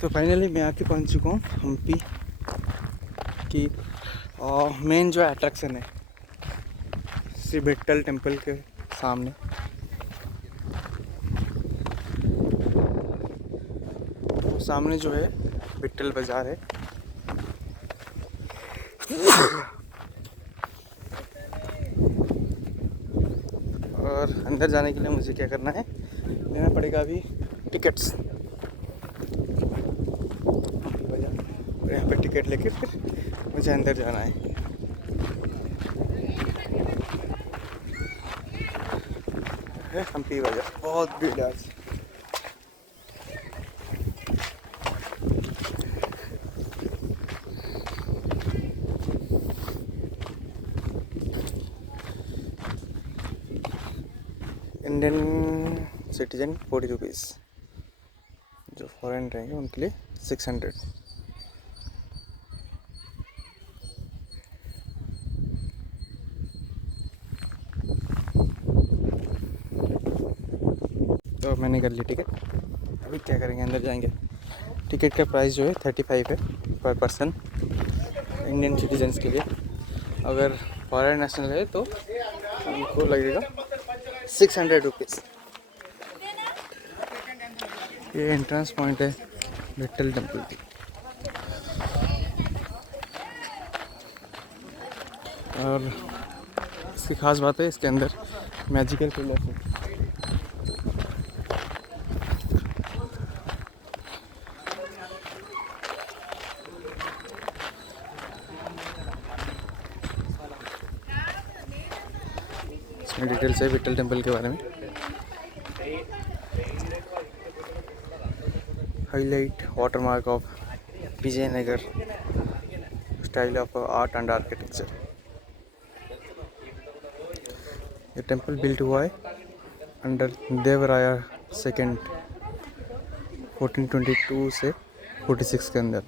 तो फाइनली मैं आके पहुंच चुका हूँ हम्पी की मेन जो अट्रैक्शन है श्री बेट्टल टेम्पल के सामने। तो सामने जो है बेट्टल बाज़ार है। और अंदर जाने के लिए मुझे क्या करना है, लेना पड़ेगा अभी टिकट्स। और यहाँ पे टिकट लेके फिर मुझे अंदर जाना है। हम्पी बाजार बहुत भीड़ है आज। इंडियन सिटीजन 40 रुपीज़, जो फॉरेन रहेंगे उनके लिए 600। तो मैंने कर ली टिकट। अभी क्या करेंगे, अंदर जाएंगे। टिकट का प्राइस जो है 35 है पर पर्सन इंडियन सिटीजन्स के लिए। अगर फॉरेन नेशनल है तो उनको लगेगा 600 रुपीज़। ये एंट्रेंस पॉइंट है बेट्टल टेम्पल की। और इसकी ख़ास बात है इसके अंदर मैजिकल पिलर्स हैं। इसमें डिटेल्स है बेट्टल टेम्पल के बारे में। Highlight watermark of Vijayanagar style of art and architecture. ये टेम्पल बिल्ट हुआ है अंडर देवराया सेकेंड 1422 से 46 के अंदर।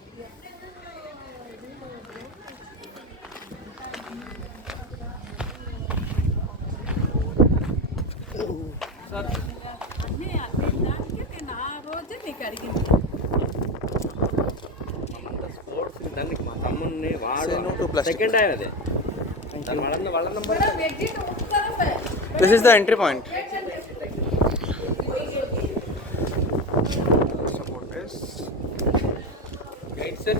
This is the entry point. Support base. Guide sir.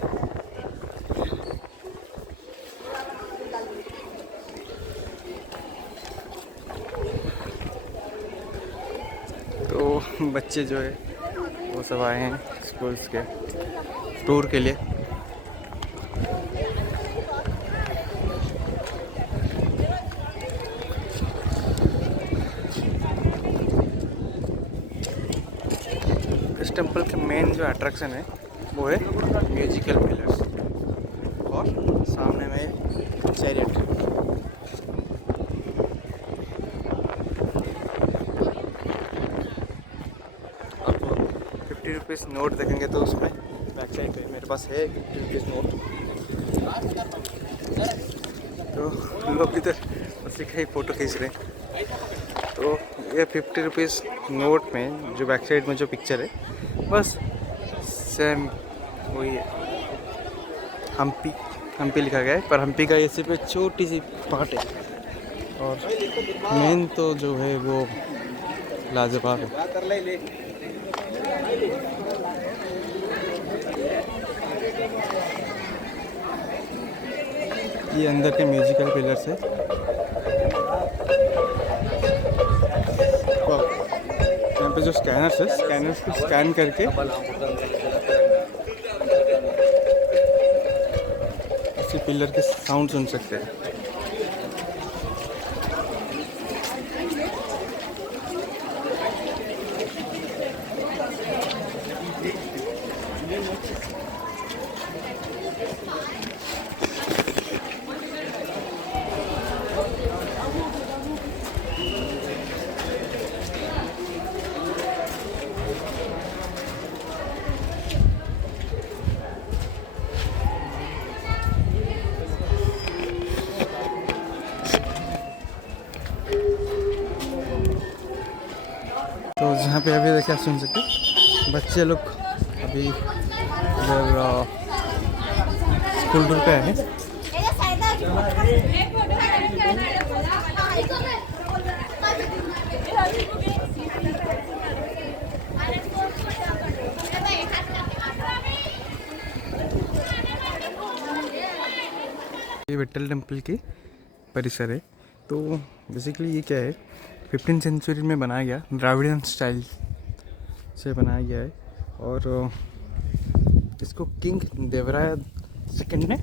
तो बच्चे जो है वो सब आए हैं स्कूल्स के टूर के लिए। इस टेम्पल के मेन जो अट्रैक्शन है वो है म्यूजिकल पिलर्स और सामने में चैरियट। आप 50 रुपीज़ नोट देखेंगे तो उसमें बैक साइड पे मेरे पास है 50 रुपीज़ नोट। तो लोग इधर उसी का ही फ़ोटो खींच रहे हैं। तो ये 50 रुपीज़ नोट में जो बैक साइड में जो पिक्चर है बस सेम वही है। हम्पी लिखा गया है, पर हम्पी का ये सिर्फ एक छोटी सी पार्ट है और मेन तो जो है वो लाजवाब है। ये अंदर के म्यूजिकल पिलर्स है। यहाँ पे जो स्कैनर्स है, स्कैनर्स को स्कैन करके इसी पिलर के साउंड सुन सकते हैं। तो जहाँ पे अभी देखिए आप सुन सकते बच्चे लोग अभी इधर स्कूल टूर पे आए हैं। ये विट्ठल टेम्पल की परिसर है। तो बेसिकली ये क्या है, 15th सेंचुरी में बनाया गया, द्राविडियन स्टाइल से बनाया गया है। और इसको किंग देवराय सेकंड ने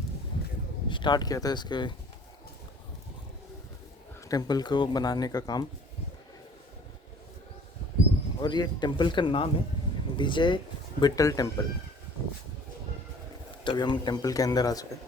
स्टार्ट किया था, इसके टेंपल को बनाने का काम। और ये टेंपल का नाम है विजय विट्ठल टेंपल। तभी हम टेंपल के अंदर आ चुके।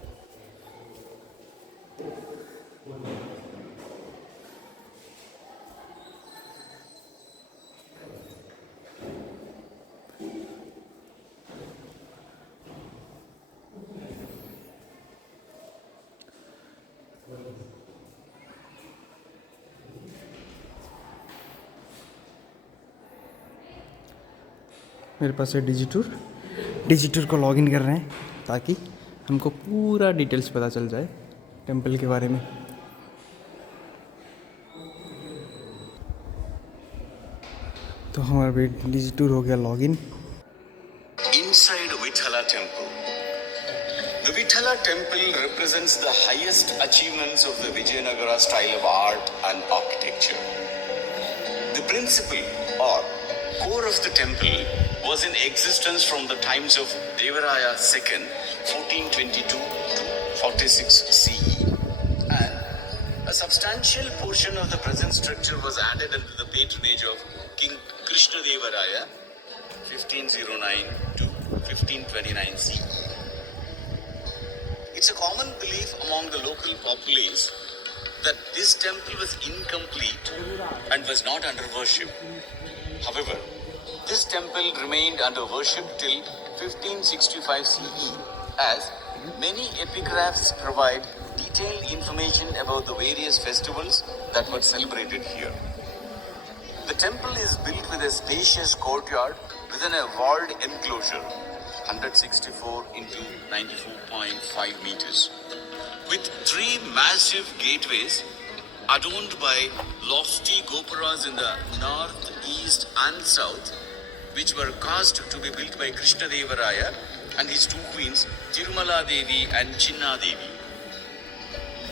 मेरे पास है डिजिटूर को लॉगिन कर रहे हैं ताकि हमको पूरा डिटेल्स पता चल जाए टेंपल के बारे में। तो हमारा भी डिजिटूर हो गया login. Inside Vithala Temple. The Vithala Temple represents the highest achievements of the Vijayanagara style of art and architecture. The principle or core of the temple was in existence from the times of Devaraya II, 1422 to 46 CE, and a substantial portion of the present structure was added under the patronage of King Krishna Devaraya, 1509 to 1529 CE. It's a common belief among the local populace that this temple was incomplete and was not under worship. However, this temple remained under worship till 1565 CE, as many epigraphs provide detailed information about the various festivals that were celebrated here. The temple is built with a spacious courtyard within a walled enclosure, 164 into 94.5 meters, with three massive gateways adorned by lofty gopuras in the north, east and south, which were caused to be built by Krishna Devaraya and his two queens, Tirumala Devi and Chinna Devi.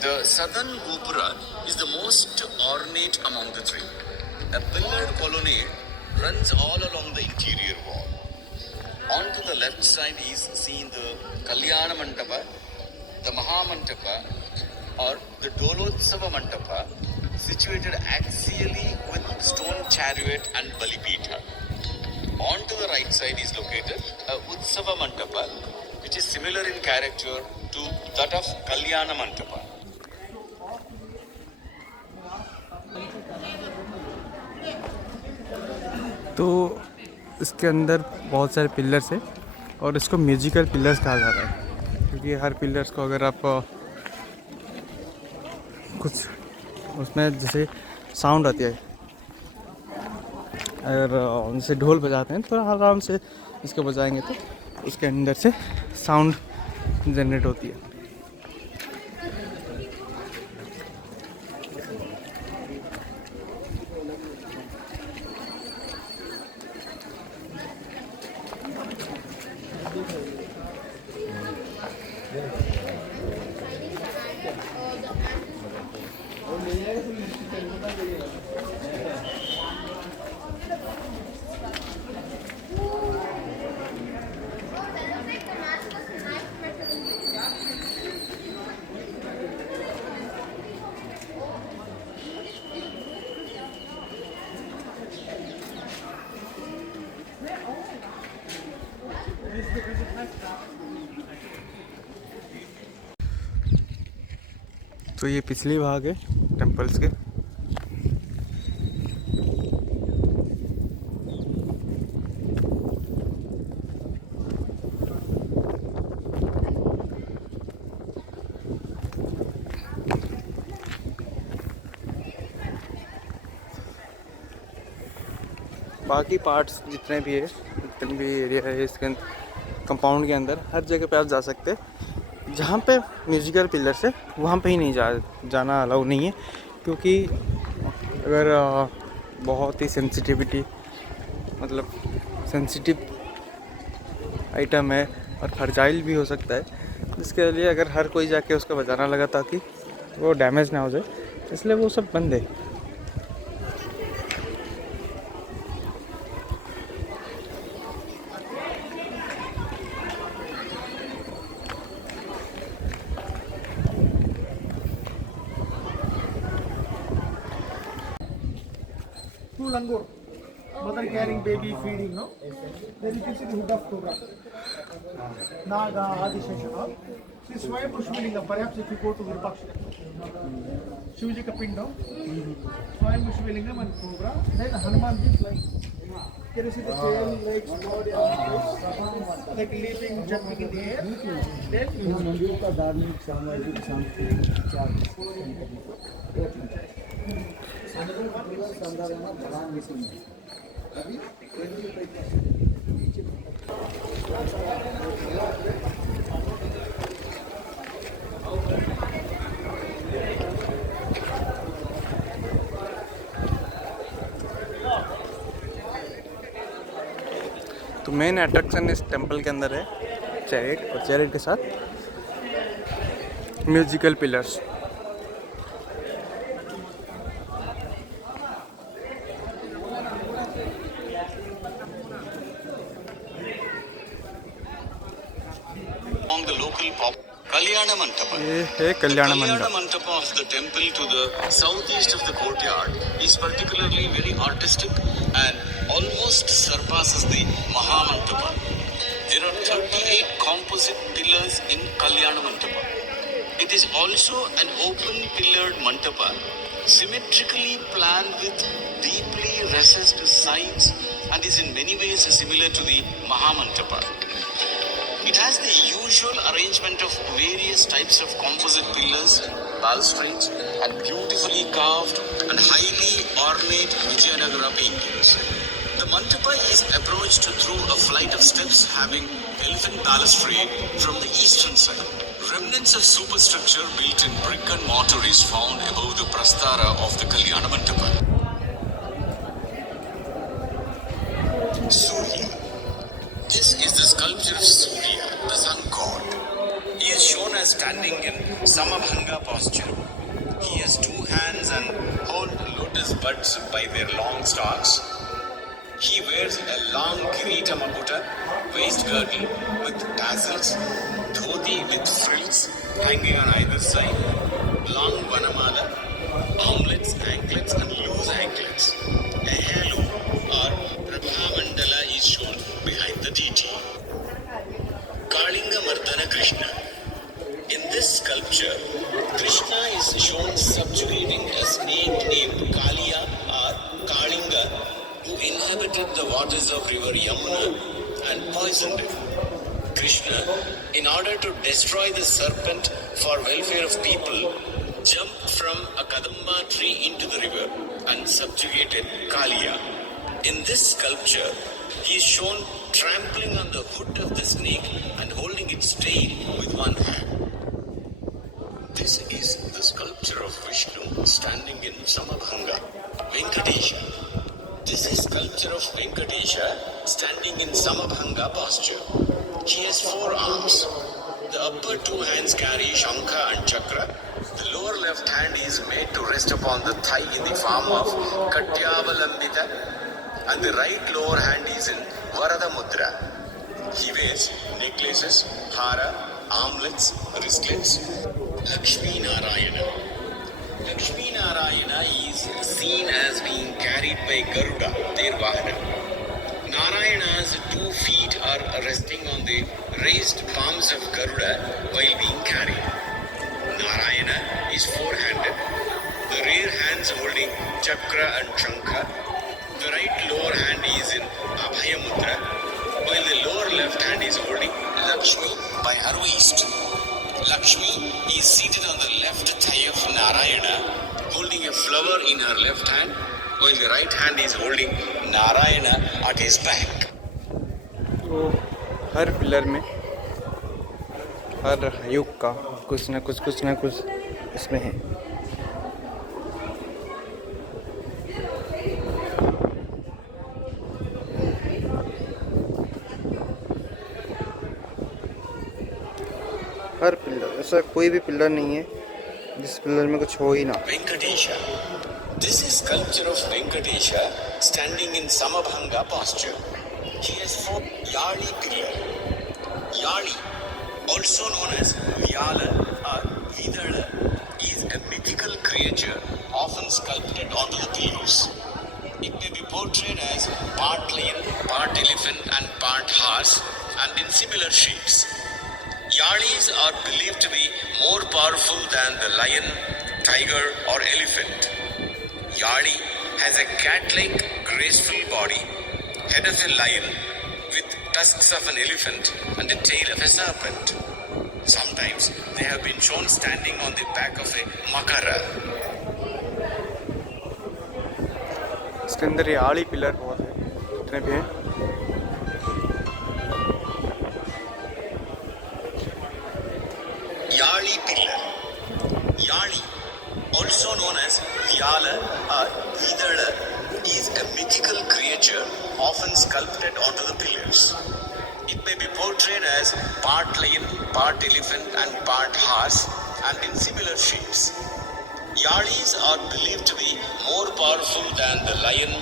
The southern gopura is the most ornate among the three. A pillared colonnade runs all along the interior wall. On to the left side is seen the Kalyana Mantapa, the Mahamantapa or the Dolotsava Mantapa, situated axially with stone chariot and Balipita. On to the right side is located a Utsava Mantapa, which is similar in character to that of Kalyana Mantapa. तो इसके अंदर बहुत सारे pillars है और इसको musical pillars कहा जा रहा है, क्योंकि हर पिलर्स को अगर आप कुछ उसमें जैसे साउंड आती है, अगर उनसे ढोल बजाते हैं तो आराम से इसको बजाएंगे तो उसके अंदर से साउंड जनरेट होती है। तो ये पिछली भाग है टेम्पल्स के। बाकी पार्ट्स जितने भी है, जितने भी एरिया है इसके कंपाउंड के अंदर हर जगह पे आप जा सकते हैं। जहाँ पे म्यूजिकल पिलर्स है वहाँ पे ही नहीं जाना अलाउ नहीं है, क्योंकि अगर बहुत ही मतलब सेंसिटिव आइटम है और फ्रजाइल भी हो सकता है, जिसके लिए अगर हर कोई जाके उसका बजाना लगा ताकि वो डैमेज ना हो जाए, इसलिए वो सब बंद है। Two langur, mother carrying baby feeding, no? Then you can see the hood of cobra. Naga, Adisheshana. See Swayam Pushmilinga, perhaps if you go to Virupaksha. Shivji Kapindo, Swayam Pushmilingam and cobra. Then Hanuman is like, can you see the tail, legs, body, arms, like leaping, jumping in the air? Then you मंदिर का धार्मिक सामाजिक सांस्कृतिक तो main attraction इस temple के अंदर है चैरिट, और चैरिट के साथ musical pillars. Along the local Kalyana Mandapa. ये है कल्याण Kalyana मंडप। Mandapa of the temple to the southeast of the courtyard is particularly very artistic and almost surpasses the Mahamantapa. There are 38 composite pillars in Kalyana Mandapa. It is also an open pillared mandapa, symmetrically planned with deeply recessed sides, and is in many ways similar to the Mahamantapa. It has the usual arrangement of various types of composite pillars, balustrades, and beautifully carved and highly ornate Vijayanagara paintings. The mandapa is approached through a flight of steps having elephant balustrade from the eastern side. Remnants of superstructure built in brick and mortar is found above the prastara of the Kalyana Mandapa. Surya. This is the sculpture of Surya, the sun god. He is shown as standing in Samabhanga posture. He has two hands and hold lotus buds by their long stalks. He wears a long kirita makuta, waist girdle with tassels, dhoti with frills hanging on either side, long vanamala, armlets, anklets and loose anklets. A halo or Prabha Mandala is shown behind the deity. Kalinga Mardana Krishna. In this sculpture, Krishna is shown subjugating a snake named Kaliya or Kalinga, who inhabited the waters of river Yamuna and poisoned it. Krishna, in order to destroy the serpent for welfare of people, jumped from a kadamba tree into the river and subjugated Kaliya. In this sculpture, he is shown trampling on the hood of the snake and holding its tail with one hand. This is the sculpture of Vishnu standing in Samabhanga. Venkatesha. This is sculpture of Venkatesha standing in Samabhanga posture. He has four arms. The upper two hands carry Shankha and Chakra. The lower left hand is made to rest upon the thigh in the form of Katyavalandita, and the right lower hand is in Varada Mudra. He wears necklaces, hara, armlets, wristlets. Lakshmi Narayana. Lakshmi Narayana is seen as being carried by Garuda, their Vahana. Narayana's 2 feet are resting on the raised palms of Garuda while being carried. Narayana is four-handed, the rear hands holding Chakra and Shankha. The right lower hand is in Abhaya Mudra, while the lower left hand is holding Lakshmi by her waist. Lakshmi is seated on the left thigh of Narayana, holding a flower in her left hand, while the right hand is holding Narayana at his back. तो हर pillar में हर युग का कुछ ना कुछ इसमें है। हर pillar, ऐसा कोई भी पिलर नहीं है जिस पिलर में कुछ हो ही ना। Venkatesha. This is sculpture of Venkatesha standing in Samabhanga posture. He has four Yali pillar. Yali, also known as Vyala or Vidala, is a mythical creature often sculpted onto the pillars. It may be portrayed as part lion, part elephant and part horse and in similar shapes. Yalis are believed to be more powerful than the lion, tiger or elephant. Yali has a cat-like graceful body, head of a lion with tusks of an elephant and a tail of a serpent. Sometimes they have been shown standing on the back of a makara. इसके अंदर ये आड़ी pillar बहुत है, जितने भी हैं। Yali pillar. Yali, also known as Vyala or Vidala, is a mythical creature often sculpted onto the pillars. It may be portrayed as part lion, part elephant and part horse and in similar shapes. Yalis are believed to be more powerful than the lion,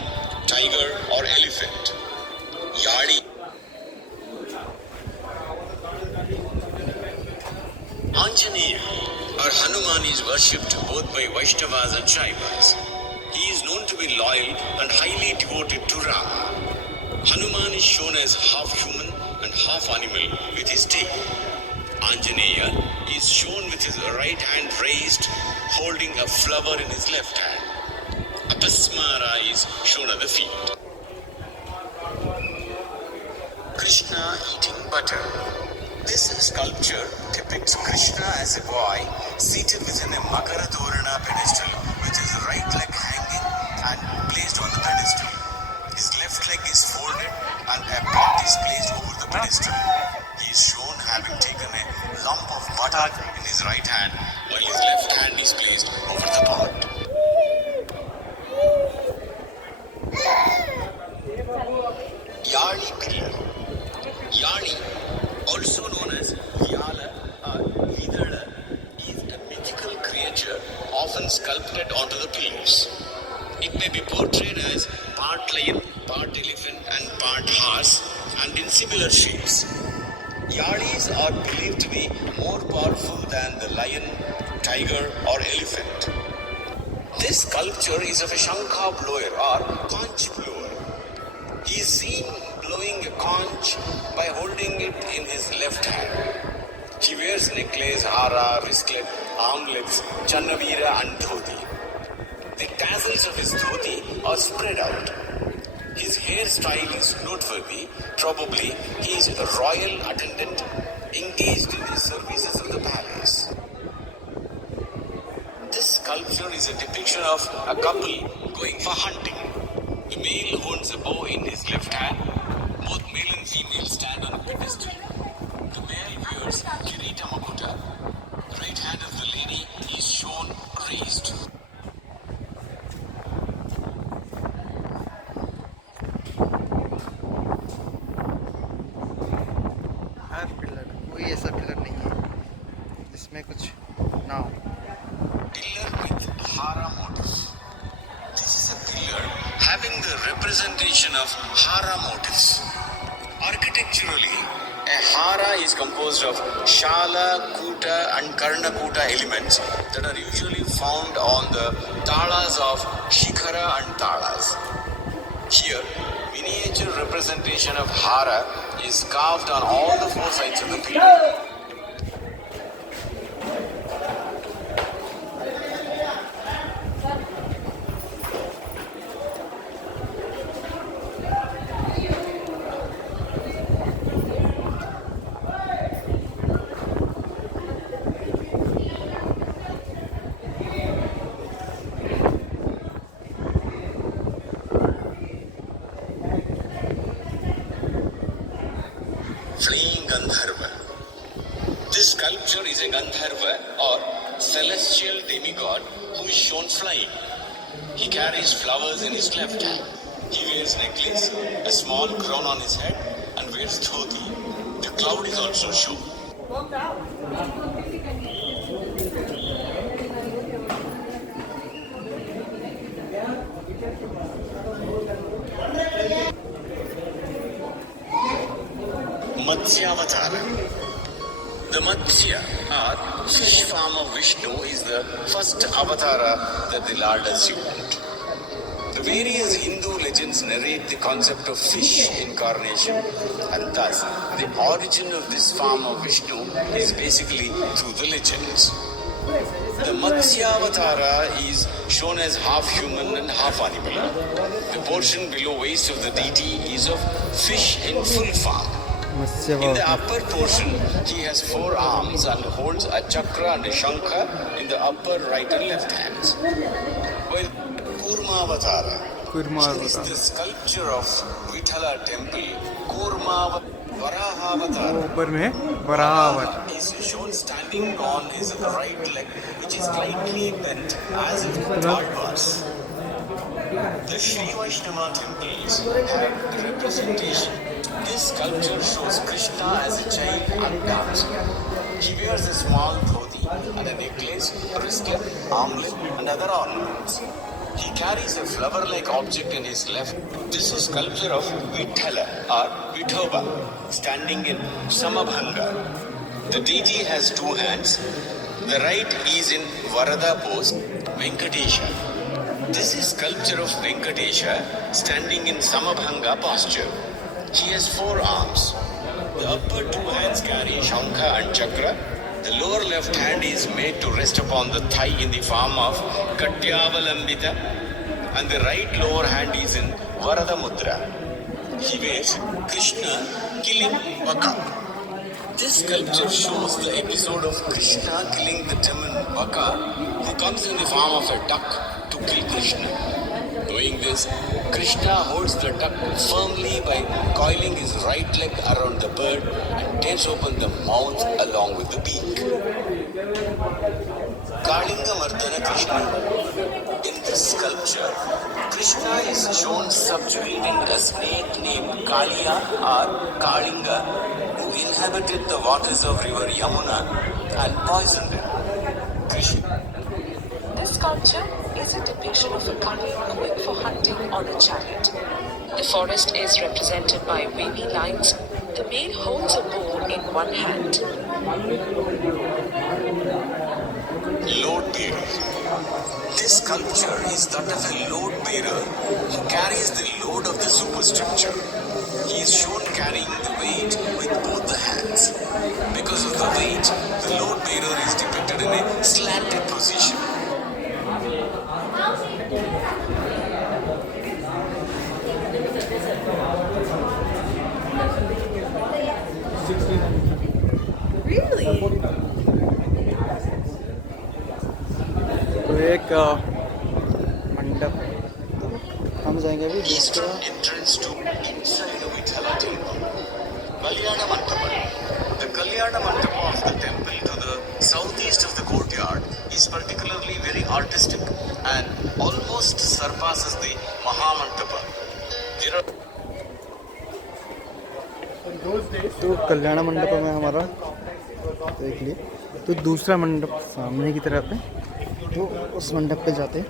tiger or elephant. Yali Anjaneya or Hanuman is worshipped both by Vaishnavas and Shaivas. He is known to be loyal and highly devoted to Rama. Hanuman is shown as half human and half animal with his tail. Anjaneya is shown with his right hand raised, holding a flower in his left hand. Apasmara is shown at the feet. Krishna eating butter. This sculpture depicts Krishna as a boy seated within a Makara Torana pedestal with his right leg hanging and placed on the pedestal. His left leg is folded and a pot is placed over the pedestal. He is shown having taken a lump of butter in his right hand while his left hand is placed over the pot. Yali pillar. Yali, also known as Vyala or Vidala, is a mythical creature often sculpted onto the pillars. It may be portrayed as part lion, part elephant and part horse and in similar shapes. Yalis are believed to be more powerful than the lion, tiger or elephant. This sculpture is of a Shankha blower or conch blower. He is seen blowing a conch by holding it in his left hand. He wears necklace, hara, wristlet, armlets, channavira and dhoti. The tassels of his dhoti are spread out. His hairstyle is noteworthy. Probably he is a royal attendant engaged in the services of the palace. This sculpture is a depiction of a couple going for hunting. The male holds a bow in his left hand. Both male and female stand on a pedestal. The male wears Kirita Makuta. The right hand of the lady is shown raised. Her pillar, कोई ऐसा pillar नहीं है जिसमें कुछ ना हो। Pillar with Hara motif. This is a pillar having the representation of Hara motifs. Architecturally, a Hara is composed of Shala, Kuta and Karnakuta elements that are usually found on the talas of Shikhara and talas. Here, miniature representation of Hara is carved on all the four sides of the pillar. Fleeing sculpture is a Gandharva or celestial demigod who is shown flying. He carries flowers in his left hand. He wears necklace, a small crown on his head, and wears dhoti. The cloud is also shown. Matsyavatara. The Matsya or fish form of Vishnu is the first avatara that the Lord assumed. The various Hindu legends narrate the concept of fish incarnation, and thus the origin of this form of Vishnu is basically through the legends. The Matsyavatara is shown as half human and half animal. The portion below waist of the deity is of fish in full form. In the upper portion, he has 4 arms and holds a chakra and a shankha in the upper right and left hands. While Kurmavatara is the sculpture of Vithala temple, Varahavatara is shown standing on his right leg, which is slightly bent as if God was. The Sri Vaishnava temples have the representation. This sculpture shows Krishna as a child undanced. He wears a small dhoti and a necklace, wristlet, armlet and other ornaments. He carries a flower-like object in his left. This is sculpture of Vithala or Vithoba, standing in Samabhanga. The deity has 2 hands. The right is in Varada pose, Venkatesha. This is sculpture of Venkatesha standing in Samabhanga posture. He has 4 arms. The upper 2 hands carry Shankha and Chakra. The lower left hand is made to rest upon the thigh in the form of Katyavalambita, and the right lower hand is in Varada Mudra. He wears Krishna killing Vaka. This sculpture shows the episode of Krishna killing the demon Vaka, who comes in the form of a duck to kill Krishna. Doing this, Krishna holds the duck firmly by coiling his right leg around the bird and tears open the mouth along with the beak. Kalinga Mardana Krishna. In this sculpture, Krishna is shown subjugating a snake named Kaliya or Kalinga, who inhabited the waters of river Yamuna and poisoned him. Krishna. This sculpture is a depiction of a Kali going for hunting on a chariot. The forest is represented by wavy lines. The male holds a bow in one hand. Load bearer. This sculpture is that of a load bearer who carries the load of the superstructure. He is shown carrying the weight with both the hands. Because of the weight, the load bearer is depicted in a slanted position. तो एक मंडप हम जाएंगे अभी दूसरा Entrance to inside of Vithala temple. Kalyana Mandapa. The Kalyana Mandapa of the temple to the southeast of the courtyard is particularly very artistic and almost surpasses the Mahamandapa. There are तो कल्याण मंडप में हमारा देख लिए तो दूसरा मंडप सामने की तरफ है तो उस मंडप पे जाते हैं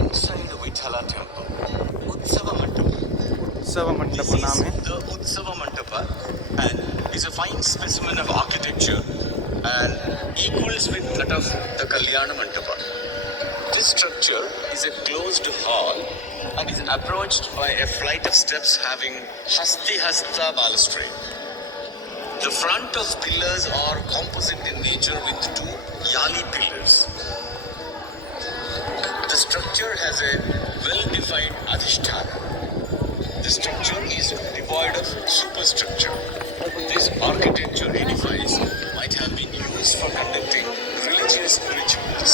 inside the Vithala temple. Utsava Mandapa. उत्सव मंडप This नाम है is the Utsava Mandapa and is a fine specimen of architecture and equals with that of the Kalyana Mandapa. This structure is a closed hall and is approached by a flight of steps having Hastihasta balustrade. The front of pillars are composite in nature with 2 Yali pillars. The structure has a well-defined adhisthana. The structure is devoid of superstructure. This architecture edifice might have been used for conducting religious rituals.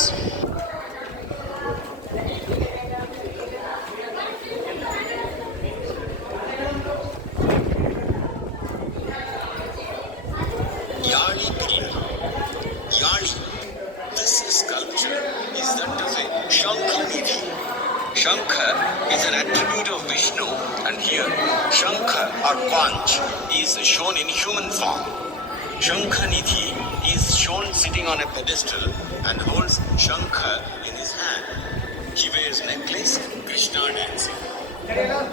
Here, Shankha or Conch is shown in human form. Shankhanidhi is shown sitting on a pedestal and holds Shankha in his hand. He wears necklace, Krishna dancing.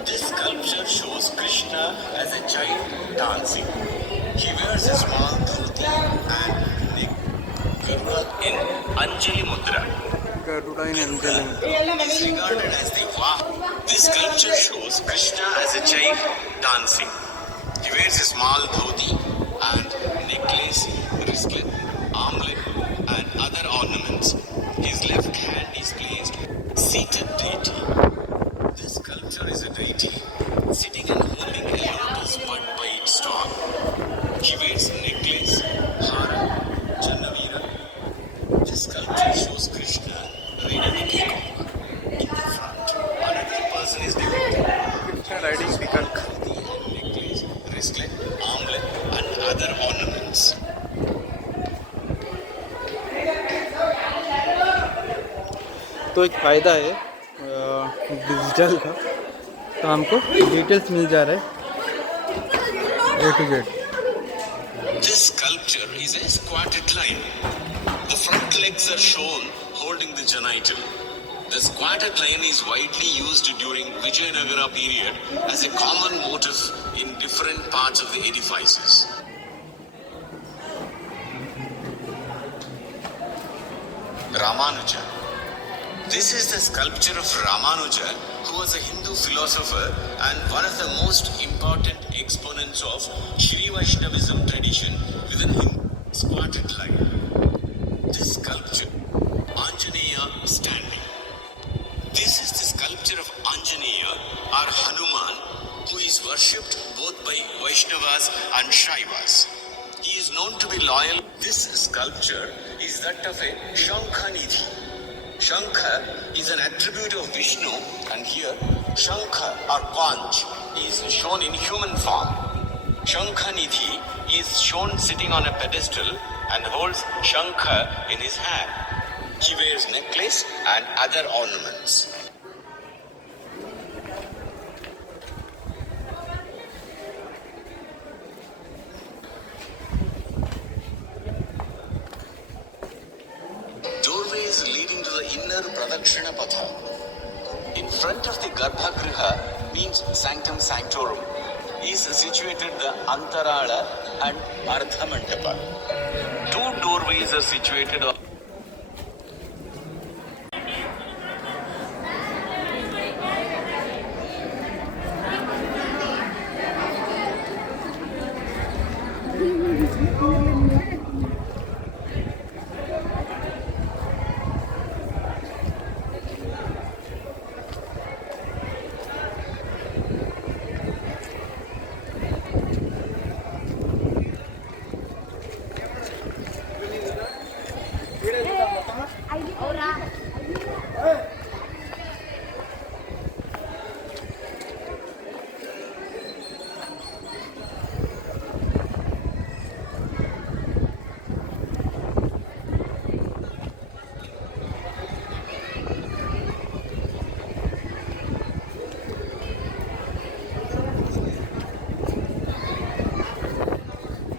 This sculpture shows Krishna as a child dancing. He wears a small dhoti and Garuda in Anjali Mudra. Garuda in Anjali Is regarded as the Vaha. This sculpture shows Krishna as a child dancing. He wears a small dhoti and necklace, wristlet, armlet and other ornaments. His left hand is placed seated deity. This sculpture is a deity sitting and holding a lotus bud by its stalk. He wears necklace, hara, Jannavira. This sculpture shows Krishna riding a peacock. In the front, another person is depicted. Krishna riding peacock. Necklace, wristlet, armlet, and other ornaments. तो एक फ़ायदा है digital का, तो हमको details मिल जा रहा है A to Z. This sculpture is a squatted lion. The front legs are shown holding the genital. The squatted lion is widely used during Vijayanagara period as a common motif in different parts of the edifices. Ramanuja. This is the sculpture of Ramanuja, who was a Hindu philosopher and one of the most important exponents of Shri Vaishnavism tradition within Hindu squatted lion. This sculpture, Anjaneya standing. This is the sculpture of Anjaneya or Hanuman, who is worshipped both by Vaishnavas and Shaivas. He is known to be loyal. This sculpture is that of a Shankhanidhi. Shankha is an attribute of Vishnu, and here Shankha or Conch is shown in human form. Shankhanidhi is shown sitting on a pedestal and holds Shankha in his hand. He wears necklace and other ornaments. Doorways leading to the inner Pradakshina Patha. In front of the Garbhagriha means Sanctum Sanctorum is situated the Antarala and Ardhamantapa. Two doorways are situated on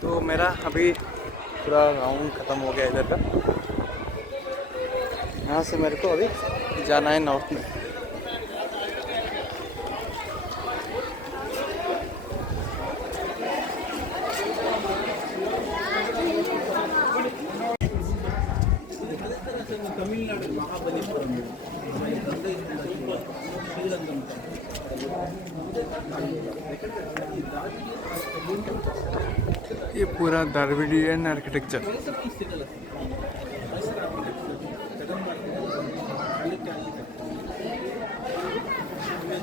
तो मेरा अभी पूरा round ख़त्म हो गया इधर का। यहाँ से मेरे को अभी जाना है नॉर्थ में। तमिलनाडु महाबलीपुरम श्रीरंगम ये पूरा द्रविडियन आर्किटेक्चर,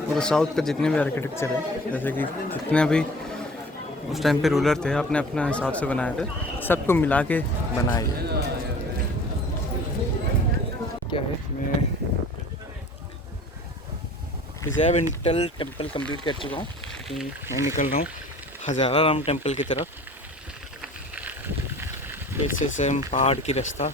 पूरा साउथ का जितने भी आर्किटेक्चर है, जैसे कि जितने भी उस टाइम पे रूलर थे अपने अपने हिसाब से बनाए थे, सबको मिला के बनाए। क्या है, मैं विजय विंटल टेम्पल कंप्लीट कर चुका हूँ। मैं निकल रहा हूँ हजाराराम टेम्पल की तरफ। इससे हम पहाड़ की रास्ता